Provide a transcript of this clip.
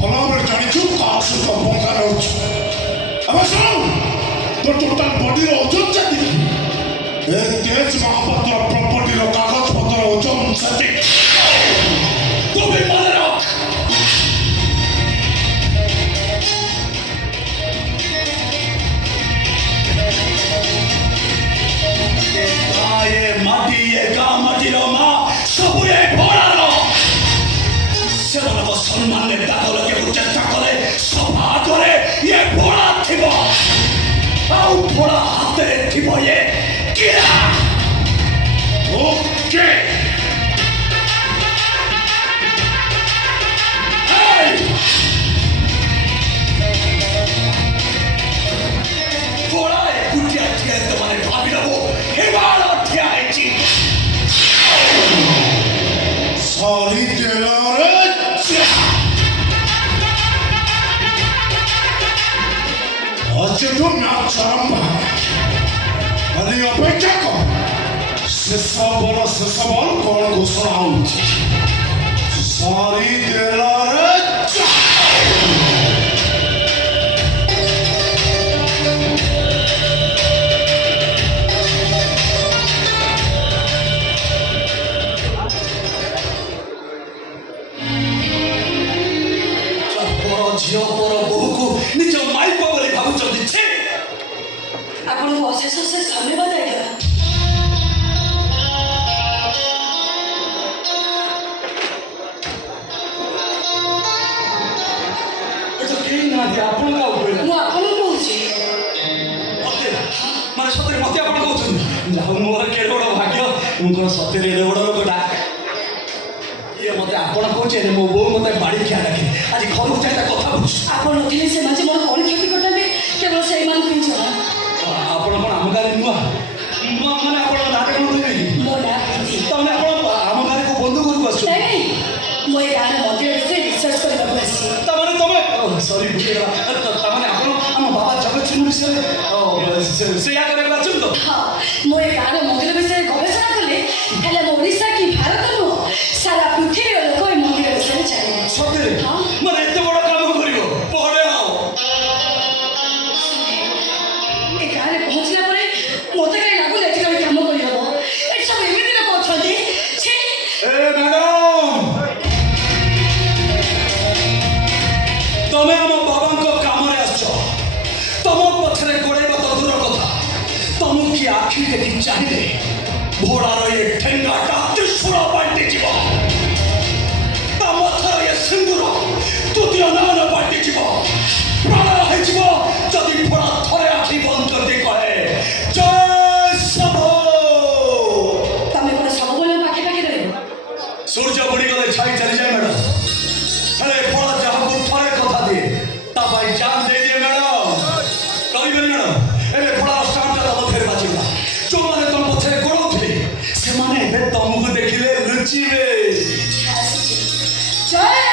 ଭଲ ଭାବରେ ଜାଣିଛୁ କାହା ସହିତ ପଙ୍କା ରହୁଛୁ। ଏବେ ଶୁଣ ତୋ ଟୋଟାଲ ବଡିର ଓଜନ ଯେତିକି ଏ ତେଜ ମହାପାତ୍ର ପ୍ରପର୍ଟିର କାଗଜପତ୍ର ଓଜନ ସେତିକି। ତୁ ବି ମନେ ରଖ। ये माटी ये गाँ माटीर माँ सब ये भोड़ार से सम्मान ने दाग लगे चेष्टा करे सभा करे ये भोड़ा थिबो आउ भोड़ा हाथे थिबो ये किया ओके भोड़ा कुटिया ठिया तुम्हारे भाभी रहो हिमालय ठिया है जी सारी तेरा रे आज तो ना चरम अरे अपेक्षा को से सब कौन घोषणा होती सारी तेरा रे झील पर बहु को निज माइक बोली भावुंट छे आपन को अशेष अशेष धन्यवाद आज्ञा। तो केही ना दे आपन का उपयोग मु आपन कहूची ओके माने सତରେ मते आपन कहउछन जाऊ मोर केड बड़ भाग्य उनको सତରେ एडे बड़ लोकटा ये मते आपन कहउछे मो बो मते बाड़ी क्या रखे आज घर को जाय कथा बुझ आपन नथिले से माजे मोर कोन खेती करताबे केवल सेई मान पिन छला आपन कोन आम गारे नुआ माने आपन नाटक कोन कहबे मो ना पिथि तने आपन आम गारे को बंधु घर को आछो नहीं मो ए गाना मंदिर विषय रिसर्च करबा को आसी तमाने तमे सॉरी भूलिगला तमाने आपन हम बाबा जगत सिंह विषय से या करे बाचुन तो हां मो ए गाना मंदिर विषय गवेषणा करले हेले मो ओडिसा की भारत नु सारा पृथ्वी लोक ए मंदिर विषय जाने सते हां माने एते बड़ काम करिवो पहडे आओ ए गाने पहुंचला परे मोते काई लागु लेति कभी काम करि हबो ए सब एमिति लोक अछंती छी ए मैडम तमे हम बाबा को काम रे आछो तम पछरे गोड़ेबा तो दूर कथा तम की आखि देखि चाहिए घोड़ार ये ठेंगाटा त्रिशूल बांटी जीव तमथर ये सिंदूर तृतीय नान बांटी जीव प्राण है जीव जदि घोड़ा थरे आखि बंद कर दे कहे जय सबो तमे कोन सब बोले पाके पाके रहबो सूर्य बुड़ी गले छाई चली जाए मैडम अरे घोड़ा जहां को थरे कथा दिए ता भाई जान दे दिए मैडम कहिबे मैडम अरे घोड़ा स्टार्ट का मथरे बाजिला जो माने तुम पछरे गोड़ौथिले से माने तमको देखिले रुचिबे जय